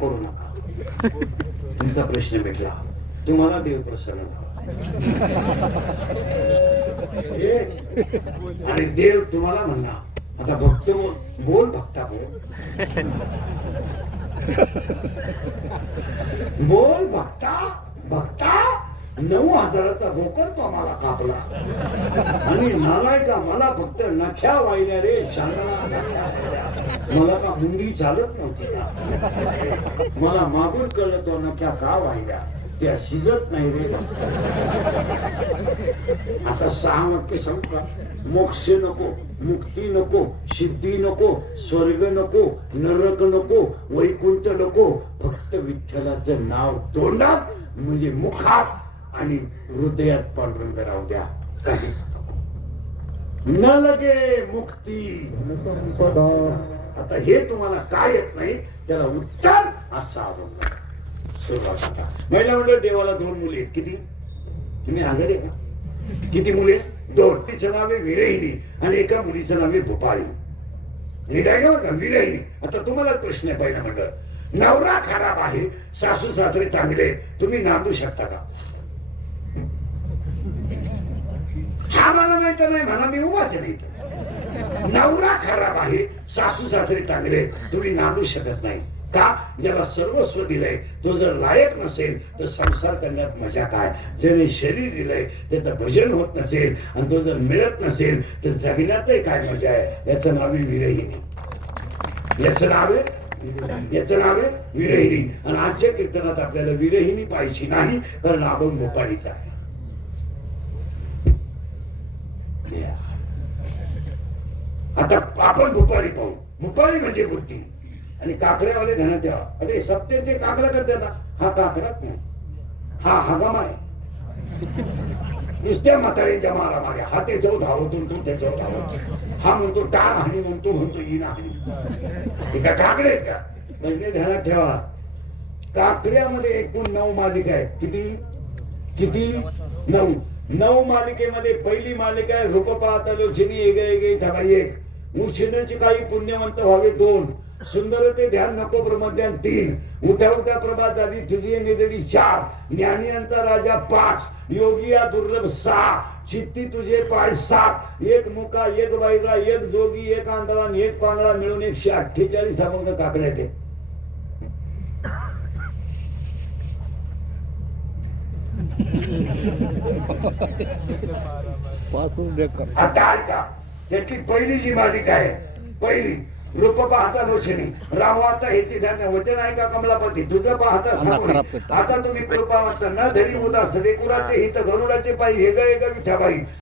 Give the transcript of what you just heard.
पडू नका. तुमचा प्रश्न भेटला, तुम्हाला देव प्रसन्न झाला. आणि देव तुम्हाला म्हणला, आता भक्त बोल, भक्ता बोल, बोल भक्ता. भक्ता 9,000चा बोकड तो आम्हाला कापला आणि नालायका मला फक्त नख्या वाहिल्या रे शांतना. मला का मुंडी चालत नव्हती का? मला मागून कळलं तो नख्या का वाहिल्या, त्या शिजत नाही रे. आता 6 वाक्य सांगू का? मोक्ष नको, मुक्ती नको, सिद्धी नको, स्वर्ग नको, नरक नको, वैकुंठ नको, फक्त विठ्ठलाचं नाव तोंडात म्हणजे मुखात आणि हृदयात पांढरून राहू द्या. न लगे मुक्ती. आता हे तुम्हाला काय येत नाही त्याला उत्तर असा अभंग. सुरुवात आता. महिला मंडळ देवाला 2 मुले आहेत. किती? तुम्ही आघाडी का? किती मुले? 2. तिचं नाव आहे विरहिणी आणि एका मुलीचं नाव आहे भूपाळी. विरहिणी. आता तुम्हाला प्रश्न आहे पहिला मंडळ, नवरा खराब आहे, सासू सासरे चांगले, तुम्ही नांदू शकता का? हा मला नाही तर नाही म्हणा, मी उभाच नाही. नवरा खराब आहे, सासू सासरे चांगले, तुम्ही नांदू शकत नाही का? ज्याला सर्वस्व दिलंय तो जर लायक नसेल तर संसार करण्यात मजा काय? ज्याने शरीर दिलंय त्याचं भजन होत नसेल आणि तो जर मिळत नसेल तर जगण्यातही काय मजा आहे? याचं नाव आहे विरहिणी. याचं नाव आहे विरहिणी. आणि आजच्या कीर्तनात आपल्याला विरहिणी पाहिजे नाही, कारण आपण भोपाळीचा आहे. आता आपण भूपाळी पाहू. भूपाळी म्हणजे बुद्धी. आणि काकड्यावाले ध्यानात ठेवा, अरे सत्तेचे काकडा करते ना, हा काकडाच नाही, हा हगाम आहे. नुसत्या म्हाताऱ्यांच्या मारामाऱ्या, हा त्याच्यावर धावतो, तो त्याच्यावर धावतो, हा म्हणतो टाळ हाणी, म्हणतो ही हाणी. एका काकडे आहेत का? म्हणजे ध्यानात ठेवा, काकड्यामध्ये एकूण 9 मालिका आहेत. किती? 9 मालिकेमध्ये पहिली मालिका आहे रूप पाहता लोचनी एगे धबाई 1. मुर्शिदाची काही पुण्यवंत व्हावे 2. सुंदर ते ध्यान नको ब्रह्मज्ञान 3. उठ्या उठ्या प्रभात झाली तुझी निदडी 4. ज्ञानियांचा राजा 5. योगिया दुर्लभ 6. चित्ती तुझे पाय 7. एक मुका, एक बायरा, एक जोगी, एक आंधळा आणि एक पांगळा मिळून 148 अभंग काकड्यात आहेत. आता ऐका, त्याची पहिली जी मालिका आहे, पहिली रूप पाहता लोचनी, रामवार्ता हेची ध्यान वचन ऐका कमलापती, तुझं पाहता सावळी. आता तुम्ही कृपावंत न धरी उदास, रेकुराचे हित गरुडाचे पायी, हे ग विठाबाई,